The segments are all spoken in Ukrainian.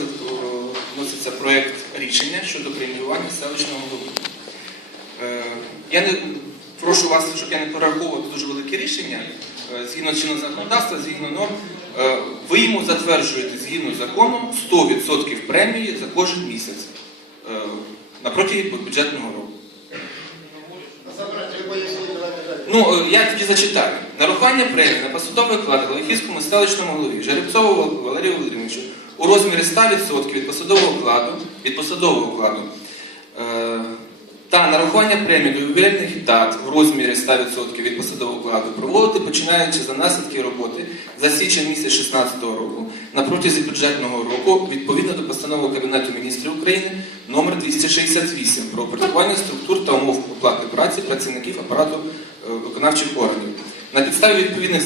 розгляд е, вноситься проєкт рішення щодо преміювання селищного голови. Е, Я не прошу вас, щоб я не перераховував дуже велике рішення. Е, Згідно чинного законодавства, згідно норм, ви йому затверджуєте згідно закону 100% премії за кожен місяць на протязі бюджетного року. Ну, я тоді зачитаю. Нарахування премії на посадовий оклад Галихівському селищному голові Жеребцову Валерію Володимировичу у розмірі 100% від посадового окладу, від посадового окладу е, та нарахування премії до ювілейних дат в розмірі 100% від посадового окладу проводити починаючи за наслідки роботи за січень місяць 2016 року на протязі бюджетного року відповідно до постанови Кабінету міністрів України номер 268 про опрацювання структур та умов оплати праці працівників апарату е, виконавчих органів. На підставі відповідних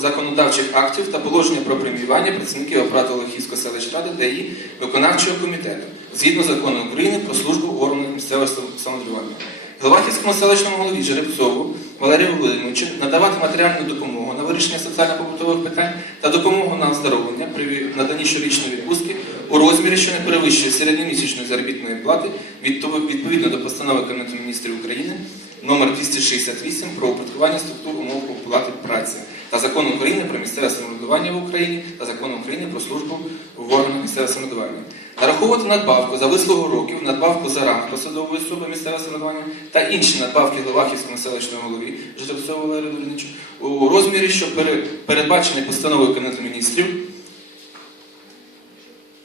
законодавчих актів та положення про преміювання працівників апарату Олехівської селищради та її виконавчого комітету згідно закону України про службу в органах місцевого самоврядування. Головахівському селищному голові Жеребцову Валерію Володимировичу надавати матеріальну допомогу на вирішення соціально-побутових питань та допомогу на оздоровлення при наданні щорічної відпустки у розмірі, що не перевищує середньомісячної заробітної плати відповідно до постанови Кабінету міністрів України номер 268 про оподаткування структур умов оплати праці та закону України про місцеве самоврядування в Україні та закону України про службу в органах місцевого самоврядування. Нараховувати надбавку за вислугу років, надбавку за ранг посадової особи місцевого самоврядування та інші надбавки Главахівському селищному голові Житовцеву Валерію Доліничу у розмірі, що пере- передбачений постановою Кабінету міністрів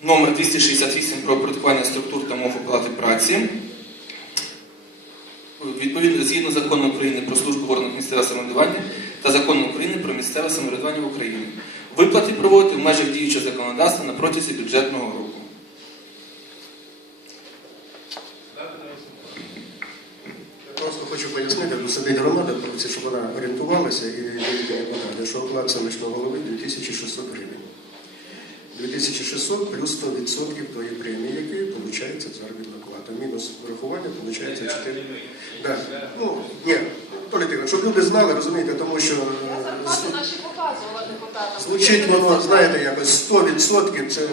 номер 268 про оподаткування структур та мов оплати праці. Відповідно згідно закону України про службу в органах місцевого самоврядування та закону України про місцеве самоврядування в Україні. Виплати проводити в межах діючого законодавства на протязі бюджетного року. Я просто хочу пояснити до собі громади, щоб вона орієнтувалася і не подали, що оклад селищного голови 2600 гривень. 2600 плюс 100% тої премії, які виходить заробітна плата. Мінус врахування виходить 4. Да. Ну, ні, політика, щоб люди знали, розумієте, тому що Я е, зарплату наші показувала депутатам. звучить воно, знаєте, якось 100% це е,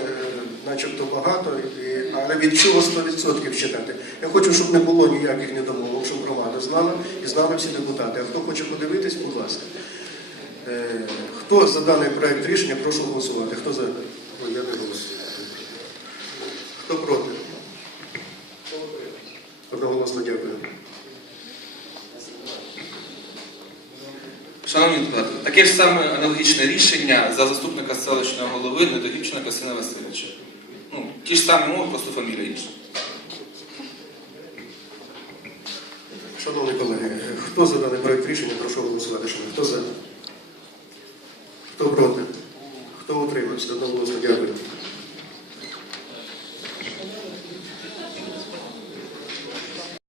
начебто багато, і, але від чого 100% читати? Я хочу, щоб не було ніяких недомовок, щоб громада знала і знали всі депутати. А хто хоче подивитись, будь ласка. Е, Хто за даний проект рішення, прошу голосувати. Хто за? Ой, я не голосую. Хто проти? Одноголосно дякую. Шановні депутати, таке ж саме аналогічне рішення за заступника селищного голови Недогібчина Касина Васильовича. Ну, ті ж самі мови, просто фамілія інша. Шановні колеги, хто за даний проект рішення, прошу голосувати. Шановні. Хто за? Хто проти? Хто утримався? Одноголосно дякую.